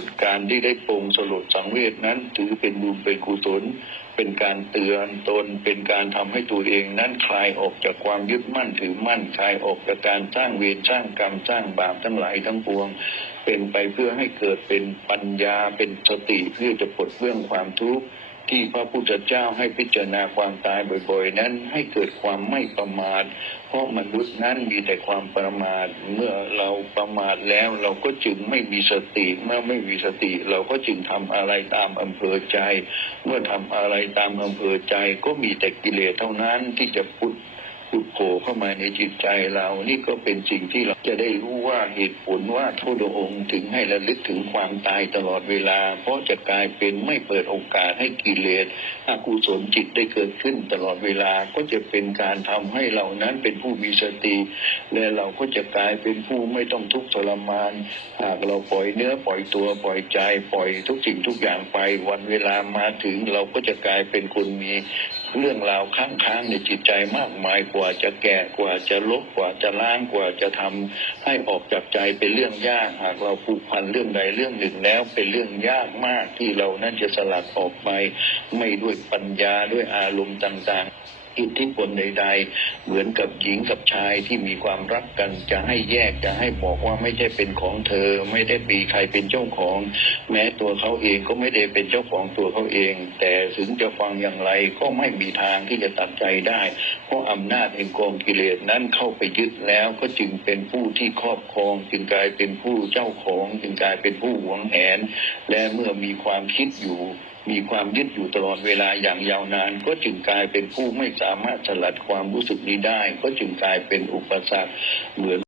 ชน์การที่ได้ปรงสลดสังเวชนั้น ถือเป็นบุญเป็นกุศล เป็นการเตือนตน เป็นการทำให้ตัวเองนั้นคลายออกจากความยึดมั่นถือมั่นคลายออกจากการสร้างเวรสร้างกรรมสร้างบาปทั้งหลายทั้งปวง เป็นไปเพื่อให้เกิดเป็นปัญญาเป็นสติเพื่อจะปลดเรื่องความทุกข์ ที่พระพุทธเจ้าให้พิจารณาความตายบ่อยๆ นั้นให้เกิดความไม่ประมาท เพราะมนุษย์นั้นมีแต่ความประมาท เมื่อเราประมาทแล้วเราก็จึงไม่มีสติ เมื่อไม่มีสติ เราก็จึงทำอะไรตามอำเภอใจ เมื่อทำอะไรตามอำเภอใจก็มีแต่กิเลสเท่านั้นที่จะพุท โผล่เข้ามาในจิตใจเรา นี่ก็เป็นสิ่งที่เราจะได้รู้ว่าเหตุผลว่าพระองค์ถึงให้ระลึกถึงความตายตลอดเวลา เพราะจะกลายเป็นไม่เปิดโอกาสให้กิเลสอกุศลจิตได้เกิดขึ้นตลอดเวลาก็จะเป็นการทำให้เรานั้นเป็นผู้มีสติ และเราก็จะกลายเป็นผู้ไม่ต้องทุกข์ทรมาน หากเราปล่อยเนื้อปล่อยตัวปล่อยใจปล่อยทุกสิ่งทุกอย่างไปวันเวลามาถึงเราก็จะกลายเป็นคนมีเรื่องราวค้างค้างๆในจิตใจมากมายกว่าจะแก่กว่าจะลบกว่าจะล้างกว่าจะทำให้ออกจากใจเป็นเรื่องยากหากเราผูกพันเรื่องใดเรื่องหนึ่งแล้วเป็นเรื่องยากมากที่เรานั่นจะสลัดออกไป ไม่ด้วยปัญญาด้วยอารมณ์ต่าง ๆ อิทธิพลใดๆ เหมือนกับหญิงกับชายที่มีความรักกันจะให้แยกจะให้บอกว่าไม่ใช่เป็นของเธอ ไม่ได้มีใครเป็นเจ้าของ แม้ตัวเขาเองก็ไม่ได้เป็นเจ้าของตัวเขาเอง แต่ถึงจะฟังอย่างไรก็ไม่มีทางที่จะตัดใจได้ เพราะอำนาจแห่งกองกิเลสนั้นเข้าไปยึดแล้วก็จึงเป็นผู้ที่ครอบครอง จึงกลายเป็นผู้เจ้าของ จึงกลายเป็นผู้หวงแหน และเมื่อมีความคิดอยู่ มีความยึดอยู่ตลอดเวลาอย่างยาวนาน ก็จึงกลายเป็นผู้ไม่สามารถสลัดความรู้สึกนี้ได้ ก็จึงกลายเป็นอุปสรรคเหมือน